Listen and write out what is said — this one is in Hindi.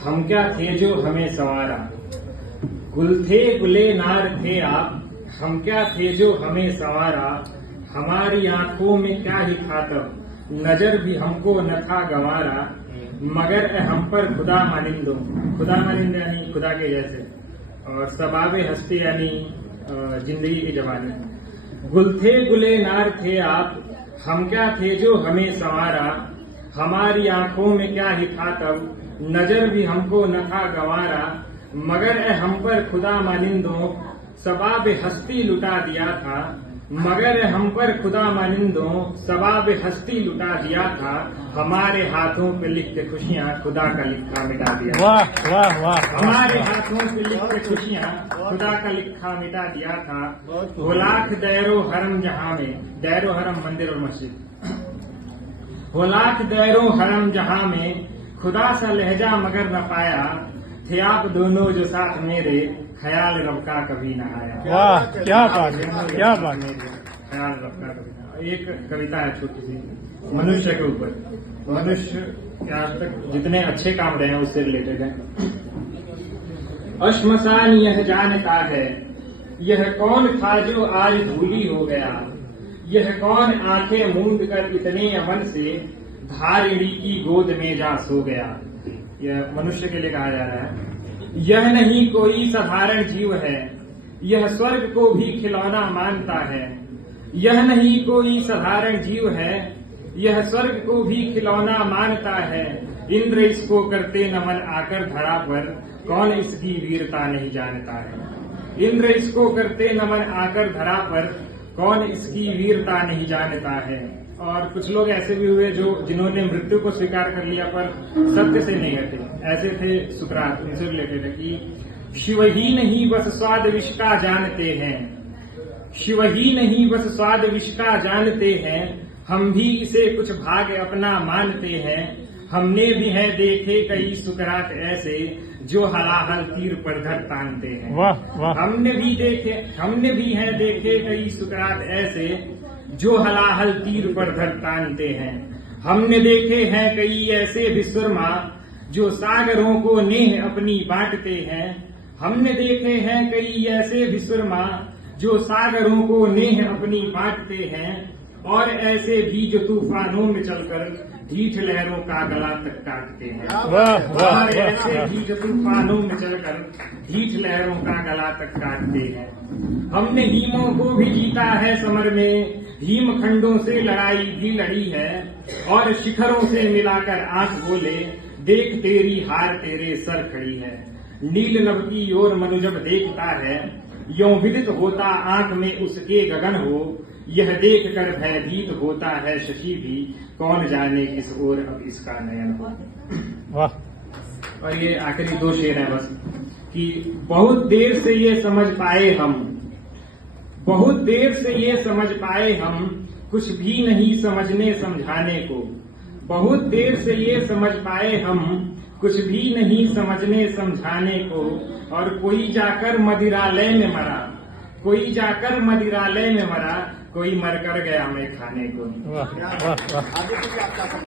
हम क्या थे जो हमें संवारा, गुल थे गुले नार थे आप। हम क्या थे जो हमें संवारा, हमारी आंखों में क्या ही था तब, नजर भी हमको न था गंवारा। मगर हम पर खुदा मानिंदो, खुदा मानिंद यानी खुदा के जैसे, और सबाबे हस्ती यानी जिंदगी की जवानी। गुल थे गुले नार थे आप, हम क्या थे जो हमें संवारा। हमारी आंखों में क्या ही था तब, नजर भी हमको न था गंवारा। मगर हम पर खुदा मानिंदो, सबाब हस्ती लुटा दिया था। मगर हम पर खुदा मानिंदो, सबाब हस्ती लुटा दिया था। हमारे हाथों पे लिख के खुशियां खुदा का लिखा मिटा दिया। वाह वाह वाह। हमारे हाथों पे लिख के खुशियां खुदा का लिखा मिटा दिया था। वो लाख दैरो हरम जहां में, दैरो हरम मंदिर और मस्जिद, वो लाख दैरो हरम जहां में, खुदा सा लहजा मगर न पाया। थे आप दोनों जो साथ मेरे, ख्याल रब का कभी न आया। वाह क्या बात है, क्या बात है। ख्याल रब का कभी न आया। एक कविता है छोटी सी मनुष्य के ऊपर। मनुष्य के आज तक जितने अच्छे काम रहे हैं उससे रिलेटेड है। अश्मशान यह जानता है, यह कौन था जो आज धूली हो गया। यह कौन आंखें मूंद कर इतने अमन से, धारिणी की गोद में जा सो गया। यह मनुष्य के लिए कहा जा रहा है। यह नहीं कोई साधारण जीव है, यह स्वर्ग को भी खिलौना मानता है। यह नहीं कोई साधारण जीव है, यह स्वर्ग को भी खिलौना मानता है। इंद्र इसको करते नमन आकर धरा पर, कौन इसकी वीरता नहीं जानता है। इंद्र इसको करते नमन आकर धरा पर, कौन इसकी वीरता नहीं जानता है। और कुछ लोग ऐसे भी हुए जो जिन्होंने मृत्यु को स्वीकार कर लिया पर सत्य से नहीं हटे। ऐसे थे सुकरात, इनसे रिलेटेड है कि शिव ही नहीं बस स्वाद विष का जानते हैं। शिव ही नहीं बस स्वाद विष का जानते हैं। हम भी इसे कुछ भाग अपना मानते हैं। हमने भी है देखे कई सुकरात ऐसे, जो हलाहल तीर पर धर तानते हैं। वाह वाह। हमने भी है देखे कई सुकरात ऐसे, जो हलाहल तीर पर धर तानते हैं। हमने देखे हैं कई ऐसे विश्वरमा, जो सागरों को नेह अपनी बांटते हैं। हमने देखे हैं कई ऐसे विश्वरमा, जो सागरों को नेह अपनी बांटते हैं। और ऐसे भी जो तूफानों में चलकर ढीठ लहरों का गला तक काटते हैं। और ऐसे भी जो तूफानों में चलकर ढीठ लहरों का गला तक काटते हैं। हमने हिमों को भी जीता है समर में, हिम खंडों से लड़ाई भी लड़ी है। और शिखरों से मिलाकर आंख बोले, देख तेरी हार तेरे सर खड़ी है। नील नभ की ओर मनु जब देखता है, यों विदित होता आंख में उसके गगन हो। यह देख कर भयभीत होता है शशि भी, कौन जाने किस ओर अब इसका नयन हो। वाह। और ये आखिरी दो शेर है बस, कि बहुत देर से ये समझ पाए हम, बहुत देर से ये समझ पाए हम, कुछ भी नहीं समझने समझाने को। बहुत देर से ये समझ पाए हम, कुछ भी नहीं समझने समझाने को। और कोई जाकर मदिरालय में मरा, कोई जाकर मदिरालय में मरा, कोई मर कर गया मैं खाने को। वाह वाह वाह।